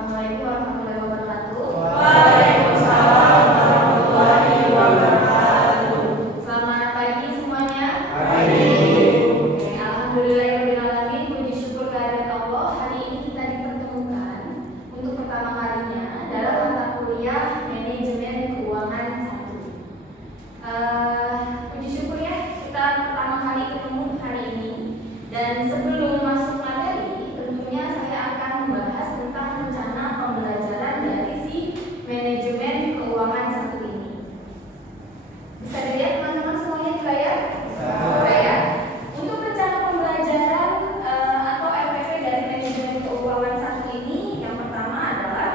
Assalamualaikum warahmatullahi wabarakatuh. Waalaikumsalam warahmatullahi wabarakatuh. Selamat pagi semuanya. Pagi. Oke, alhamdulillahirobbilalamin. Puji syukur kehadirat Allah. Hari ini kita dipertemukan untuk pertama kalinya dalam mata kuliah manajemen keuangan 1. Puji syukur ya, kita pertama kali ketemu hari ini. Dan sebelum masuk materi, tentunya saya akan membahas tentang rencana pembelajaran dari si manajemen keuangan 1 ini. Bisa dilihat teman-teman semuanya di layar? Bisa ya. Untuk rencana pembelajaran atau RPP dari manajemen keuangan 1 ini, yang pertama adalah,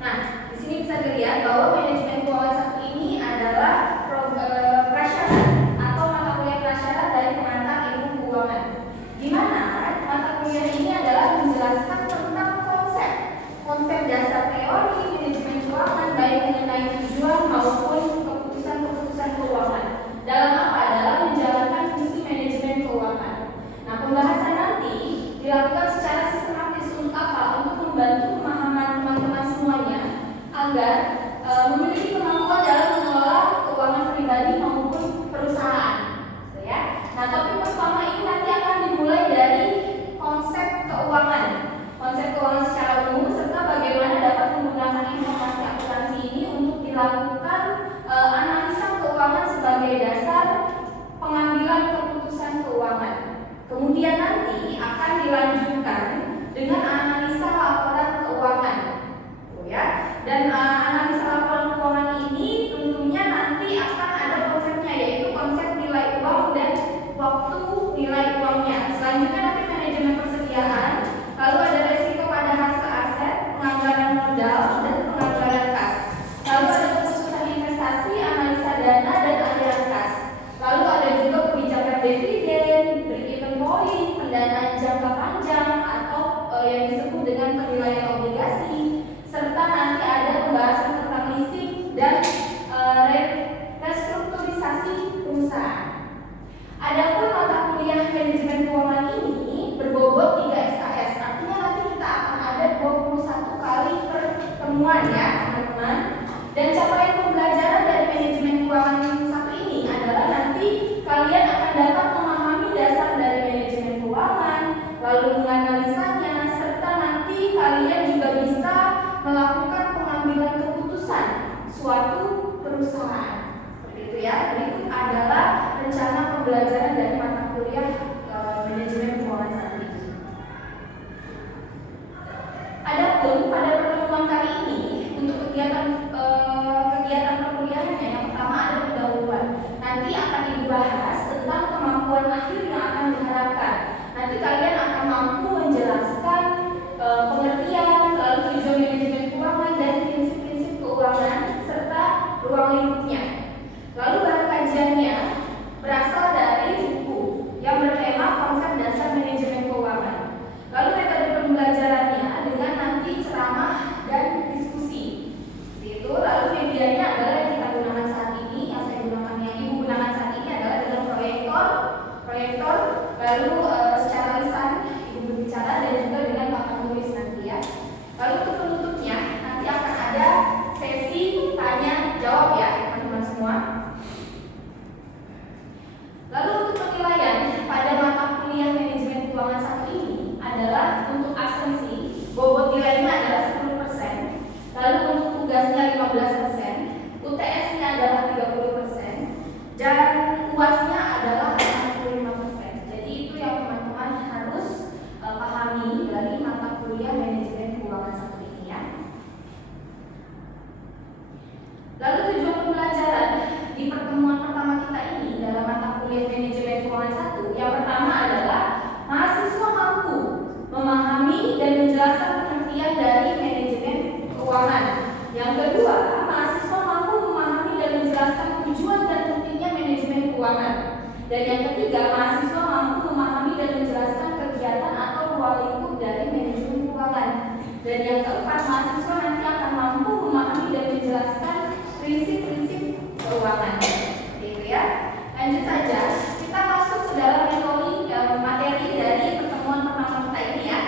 nah di sini bisa dilihat bahwa manajemen keuangan 1 ini adalah prasyarat atau mata kuliah prasyarat dari pengantar ilmu keuangan, di mana mata kuliah ini adalah menjelaskan tentang konsep dasar teori manajemen keuangan, baik mengenai tujuan maupun keputusan-keputusan keuangan dalam apa? Dalam menjalankan fungsi manajemen keuangan. Nah, pembahasan nanti dilakukan secara sistematis untuk apa? Untuk membantu pemahaman teman-teman semuanya agar memiliki kemampuan dalam mengelola keuangan pribadi maupun perusahaan. Gitu ya. Nah, topik pertama ini nanti akan dimulai dari konsep keuangan secara umum, serta bagaimana dapat menggunakan informasi akuntansi ini untuk dilakukan analisa keuangan sebagai dasar pengambilan keputusan keuangan. Kemudian nanti akan dilanjutkan dengan analisa laporan keuangan, ya. Dan analisa laporan keuangan ini tentunya nanti akan ada konsepnya, yaitu konsep nilai uang dan waktu nilai uangnya. Selanjutnya nanti manajemen persediaan, lalu ada resiko pada hasil aset, penganggaran modal, dan penganggaran kas. Lalu ada keputusan investasi, analisa dana, dan aliran kas. Lalu ada juga kebijakan dividen, break-even point, pendanaan jangka panjang atau yang disebut dengan penilaian obligasi, serta nanti ada pembahasan tentang leasing dan restrukturisasi perusahaan. Adapun mata kuliah manajemen keuangan ini berbobot 3 SKS, artinya nanti kita akan ada 21 kali pertemuan ya teman-teman. Dan capaian pembelajaran dari manajemen keuangan 1 ini adalah nanti kalian akan dapat memahami dasar dari manajemen keuangan, lalu menganalisanya, serta nanti kalian juga bisa melakukan pengambilan keputusan suatu perusahaan. Seperti itu ya. Berikut adalah rencana pembelajaran dari mata kuliah manajemen keuangan 1 ini. Adapun pada pertemuan kali ini untuk kegiatan perkuliahannya, yang pertama ada pendahuluan. Nanti akan dibahas tentang kemampuan akhir yang akan diharapkan. Nanti kalian akan mampu menjelaskan pengertian, lalu tujuan manajemen keuangan dan prinsip-prinsip keuangan serta ruang lingkupnya. Lalu bahan kajiannya berasal dari buku yang bertema konsep dasar manajemen keuangan. Lalu metode pembelajarannya dengan nanti ceramah dan diskusi. Itu. Lalu medianya adalah yang kita gunakan saat ini, yang saya gunakan, yang ibu gunakan saat ini adalah dengan proyektor, lalu secara lisan ibu berbicara dan juga dengan papan tulis nanti ya. Lalu untuk penutupnya nanti akan ada sesi tanya jawab ya teman-teman semua. Lalu untuk penilaian pada mata kuliah manajemen keuangan 1 ini adalah untuk absensi, bobot nilainya adalah 10%, lalu untuk tugasnya 15%, UTS-nya adalah 30%, dan UAS-nya adalah 65%. Jadi itu yang teman-teman harus pahami dari mata kuliah manajemen keuangan 1 ini ya. Lalu tujuan pembelajaran di pertemuan pertama kita ini dalam mata kuliah manajemen keuangan 1, yang pertama adalah mahasiswa mampu memahami dan menjelaskan pengertian dari manajemen keuangan. Yang kedua, mahasiswa mampu memahami dan menjelaskan tujuan dan pentingnya manajemen keuangan. Dan yang ketiga, mahasiswa mampu memahami dan menjelaskan kegiatan atau ruang lingkup dari manajemen keuangan. Dan yang keempat, mahasiswa nanti akan mampu memahami dan menjelaskan prinsip-prinsip keuangan. Gitu ya. Lanjut saja, kita masuk ke dalam materi dari pertemuan pertama kita ini ya.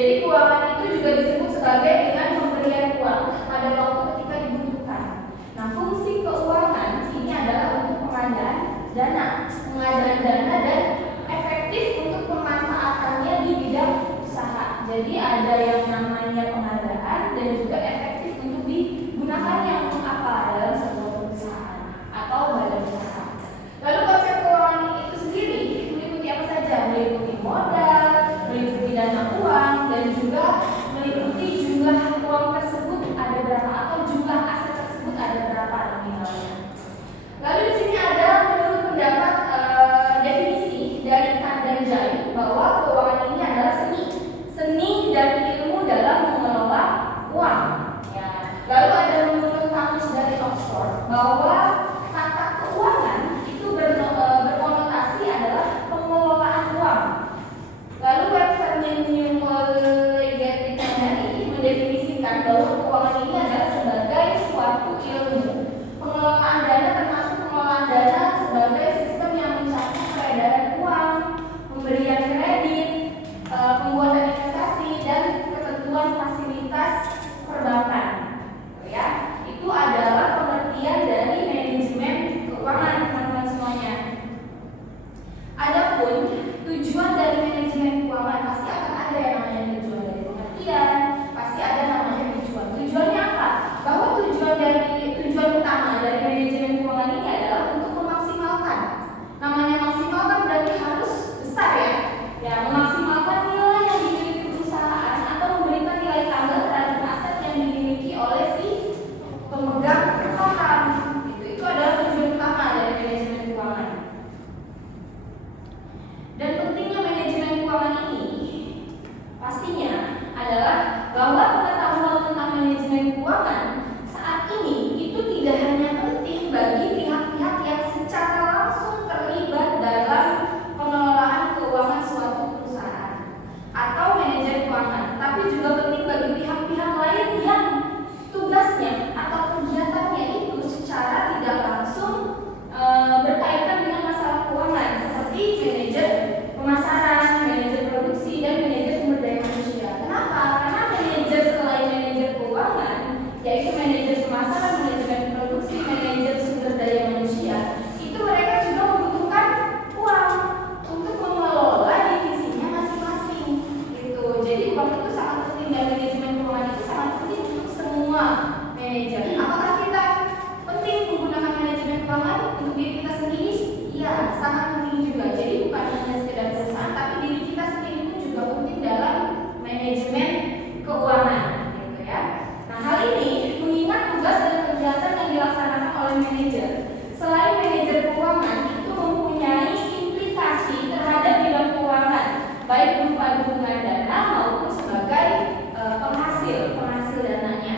Jadi keuangan itu juga disebut sebagai dengan pemberian uang pada waktu ketika dibutuhkan. Nah, fungsi keuangan ini adalah untuk pengadaan dana dan efektif untuk pemanfaatannya di bidang usaha. Jadi ada yang namanya pengadaan dan juga efektif untuk digunakannya untuk apa dalam sebuah perusahaan atau badan usaha. Lalu konsep keuangan itu sendiri meliputi apa saja? Meliputi modal, meliputi dana uang, dan juga meliputi jumlah uang tersebut ada berapa atau jumlah aset tersebut ada berapa nominalnya. Lalu di sini ada menurut pendapat definisi dari Khan dan Jai bahwa keuangan ini adalah seni dan ilmu dalam mengelola uang. Ya. Lalu ada menurut kamus dari Oxford bahwa kata keuangan itu berkonotasi adalah pengelolaan uang. Lalu Webster Newell-Leggett mendefinisikan bahwa keuangan ini adalah sebagai suatu ilmu pengelolaan dana, termasuk pengelolaan dana sebagai sistem yang mencakup peredaran uang, pemberian kredit, pembuatan investasi, dan ketentuan fasilitas perbankan. Ya, itu adalah pengertian dari manajemen keuangan, teman-teman semuanya. Adapun tujuan dari manajemen keuangan pasti akan ada yang namanya tujuan dari pengertian, pasti ada namanya tujuan. Tujuannya apa? Bahwa tujuan utama dari manajemen keuangan ini adalah untuk memaksimalkan. Namanya maksimalkan berarti harus besar ya. Ya, memaksimalkan nilai yang dimiliki perusahaan atau memberikan nilai tambah terhadap aset yang dimiliki oleh si pemegang saham. Itu adalah tujuan utama dari manajemen keuangan. Dan pentingnya manajemen keuangan ini pastinya adalah bahwa pengetahuan tentang manajemen keuangan saat ini itu tidak hanya penting bagi pihak-pihak yang secara langsung terlibat dalam pengelolaan keuangan suatu perusahaan atau manajer keuangan, tapi juga penting bagi pihak-pihak lain yang tugasnya atau kegiatannya itu secara tidak langsung berkaitan dengan masalah keuangan, seperti manajer pemasaran, manajer produksi, dan manajer sumber daya manusia. Kenapa? Karena manajer selain manajer keuangan, yaitu manajer pemasaran, manajemen produksi, manajer sumber daya manusia, itu mereka juga membutuhkan uang untuk mengelola divisinya masing-masing. Gitu. Jadi uang itu sangat penting dan manajemen keuangan itu sangat penting untuk semua manajer. Apakah kita penting menggunakan manajemen keuangan untuk diri kita sendiri? Iya, sangat penting juga. Jadi bukan hanya sekedar perusahaan, tapi diri kita sendiri pun juga penting dalam manajemen keuangan, gitu ya. Nah, hal ini mengingat tugas dan kegiatan yang dilaksanakan oleh manajer. Selain manajer keuangan itu mempunyai implikasi terhadap bidang keuangan, baik berupa dukungan dana maupun sebagai penghasil dananya.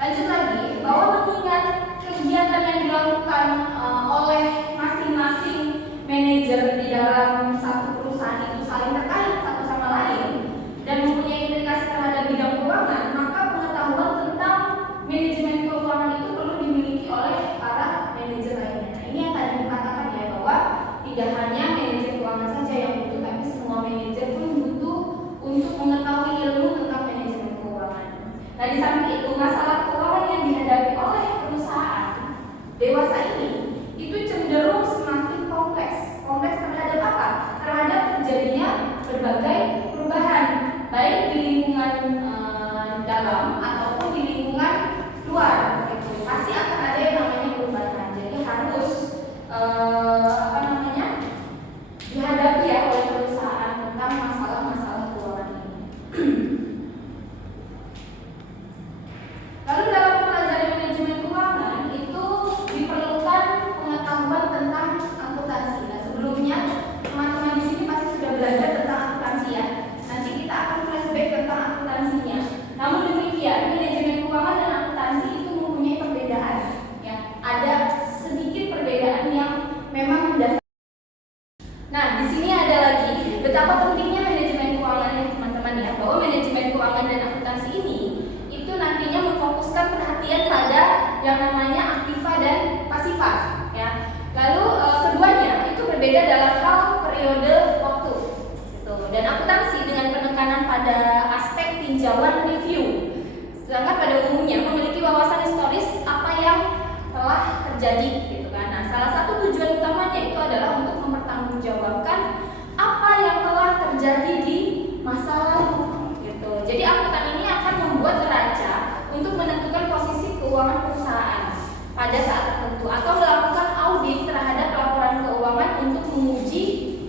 Lanjut lagi, bahwa mengingat kegiatan yang dilakukan oleh masing-masing manajer di dalam satu perusahaan itu saling terkait satu sama lain dan mempunyai implikasi terhadap bidang keuangan, maka pengetahuan tentang manajemen keuangan itu perlu dimiliki oleh para manajer lainnya. Nah, ini yang tadi dikatakan ya, bahwa tidak hanya manajer keuangan saja yang butuh, tapi semua manajer pun butuh untuk mengetahui ilmu tentang manajemen keuangan. Nah, di samping itu masalah keuangan yang dihadapi oleh perusahaan dewasa ini itu cenderung semakin kompleks. Kompleks terhadap apa? Terhadap terjadinya berbagai perubahan, baik di lingkungan dalam ataupun di lingkungan luar. Gitu. Pasti akan ada yang namanya perubahan. Jadi harus dihadapi ya oleh perusahaan tentang masalah-masalah keuangan ini. Lalu dalam mempelajari manajemen keuangan itu diperlukan pengetahuan tentang akuntansi. Nah, sebelumnya teman-teman di sini pasti sudah belajar tentang akuntansi ya. Nanti kita akan flashback tentang akuntansinya. Namun demikian, manajemen keuangan dan akuntansi itu mempunyai perbedaan. Ya, ada sedikit perbedaan yang memang mendasar. Nah, di sini ada lagi betapa pentingnya manajemen keuangan ya teman-teman ya, bahwa manajemen keuangan dan akuntansi ini itu nantinya memfokuskan perhatian pada yang namanya aktiva dan pasifa ya. Lalu keduanya itu berbeda dalam hal periode waktu gitu. Dan terjadi gitu kan. Nah, salah satu tujuan utamanya itu adalah untuk mempertanggungjawabkan apa yang telah terjadi di masa lalu gitu. Jadi akuntan ini akan membuat neraca untuk menentukan posisi keuangan perusahaan pada saat tertentu atau melakukan audit terhadap laporan keuangan untuk menguji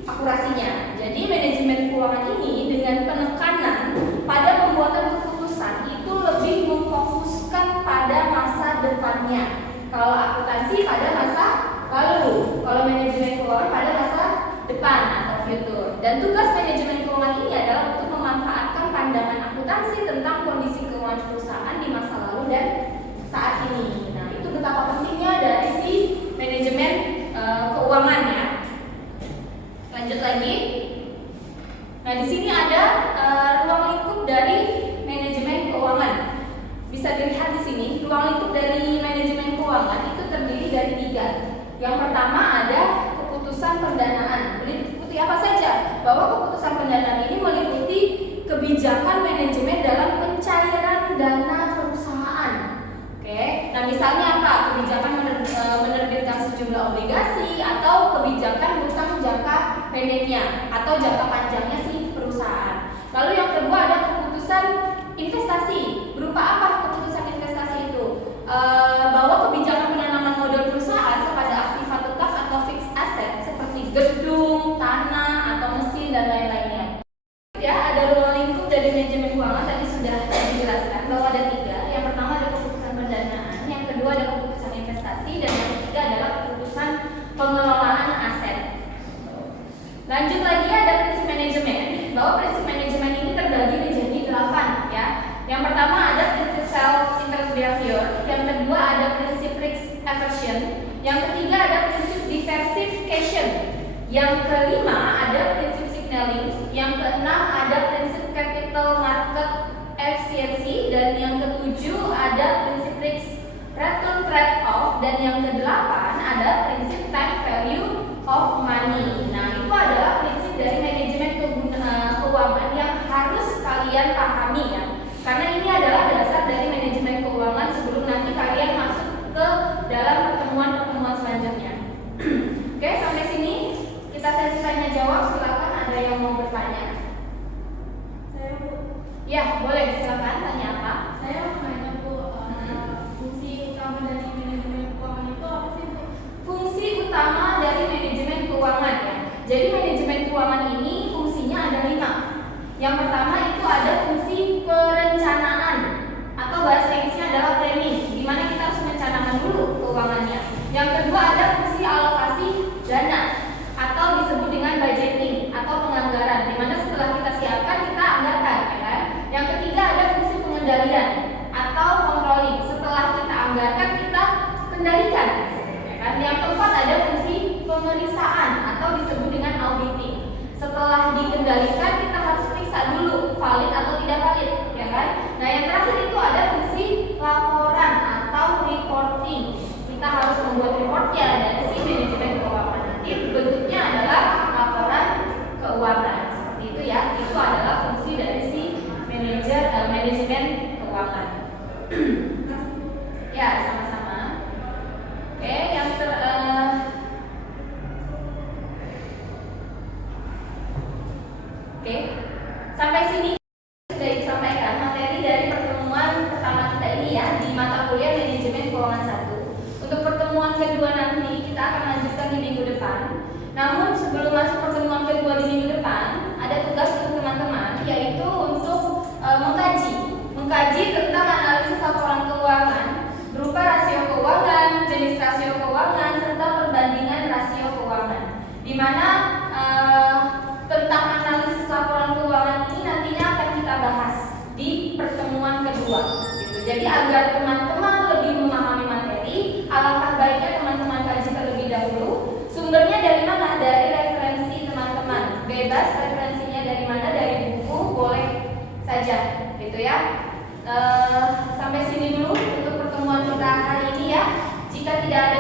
akurasinya. Jadi manajemen keuangan ini dengan penekanan pada pembuatan keputusan itu lebih memfokuskan pada masa depannya. Kalau akuntansi pada masa lalu, kalau manajemen keuangan pada masa depan atau future. Dan tugas manajemen keuangan ini adalah untuk memanfaatkan pandangan akuntansi tentang kondisi keuangan perusahaan di masa lalu dan saat ini. Nah, itu betapa pentingnya dari si manajemen keuangan ya. Lanjut lagi. Nah, di sini ada ruang lingkup dari manajemen keuangan. Bisa dilihat di sini, ruang lingkup dari manajemen keuangan itu terdiri dari 3. Yang pertama ada keputusan pendanaan. Meliputi apa saja? Bahwa keputusan pendanaan ini meliputi kebijakan manajemen dalam pencairan dana perusahaan. Oke. Nah, misalnya apa? Kebijakan menerbitkan sejumlah obligasi atau kebijakan utang jangka pendeknya atau jangka panjangnya si perusahaan. Lalu yang kedua ada keputusan investasi. Berupa apa keputusan investasi itu? Bahwa kebijakan penanaman modal perusahaan kepada aktiva tetap atau fixed asset seperti gedung, tanah, atau mesin dan lain-lainnya. Ya, ada ruang lingkup dari manajemen keuangan tadi sudah dijelaskan bahwa ada 3. Yang pertama ada keputusan pendanaan, yang kedua ada keputusan investasi, dan yang ketiga adalah keputusan pengelolaan aset. Lanjut lagi ada prinsip manajemen, bahwa prinsip manajemen ini terbagi menjadi 8 ya. Yang pertama ada prinsip self interest behavior, yang kedua ada prinsip risk aversion, yang ketiga ada prinsip diversification, yang kelima ada prinsip signaling, yang keenam ada prinsip capital market efficiency, dan yang ketujuh ada prinsip risk return trade off, dan yang kedelapan ada prinsip time value of money. Nah, itu adalah prinsip dari manajemen keuangan yang harus kalian pahami ya. Karena ini adalah dasar dari manajemen keuangan sebelum nanti kalian masuk ke dalam pertemuan-pertemuan selanjutnya. Oke, sampai sini kita sesi tanya jawab. Silakan ada yang mau bertanya. Saya Bu. Ya, boleh silakan tanya apa? Saya mau nanya Bu, fungsi utama dari manajemen keuangan itu apa sih Bu? Fungsi utama dari manajemen keuangan ya. Jadi manajemen keuangan ini fungsinya ada 5. Yang pertama itu ada fungsi perencanaan atau bahasa Inggrisnya adalah planning, di mana kita harus merencanakan dulu keuangannya. Yang kedua ada fungsi alokasi dana atau disebut dengan budgeting atau penganggaran, di mana setelah kita siapkan kita anggarkan ya kan. Yang ketiga ada fungsi pengendalian atau controlling, setelah kita anggarkan kita kendalikan ya kan. Yang keempat ada fungsi pemeriksaan atau disebut dengan auditing. Setelah dikendalikan kita harus periksa dulu valid atau tidak valid ya kan. Nah, yang terakhir itu ada fungsi laporan atau reporting. Kita harus membuat reportnya dari si manajemen keuangan. Nanti bentuknya adalah laporan keuangan seperti itu ya. Itu adalah fungsi dari si manajemen keuangan. Ya, sama-sama. Oke, yang Oke, sampai sini sudah disampaikan materi dari pertemuan pertama kita ini ya di mata kuliah manajemen keuangan 1. Untuk pertemuan kedua nanti kita akan lanjutkan di minggu depan. Namun sebelum masuk pertemuan kedua di minggu depan, ada tugas untuk teman-teman yaitu untuk mengkaji tentang analisis laporan keuangan berupa rasio keuangan, jenis rasio keuangan, serta perbandingan rasio keuangan. Di mana tentang analisis laporan keuangan ini nantinya akan kita bahas di pertemuan kedua gitu. Jadi agar teman-teman lebih memahami materi, alangkah baiknya teman-teman kaji terlebih dahulu. Sumbernya dari mana? Dari referensi teman-teman. Bebas referensinya dari mana? Dari buku boleh saja gitu ya. Sampai sini dulu untuk pertemuan kita hari ini ya. Jika tidak ada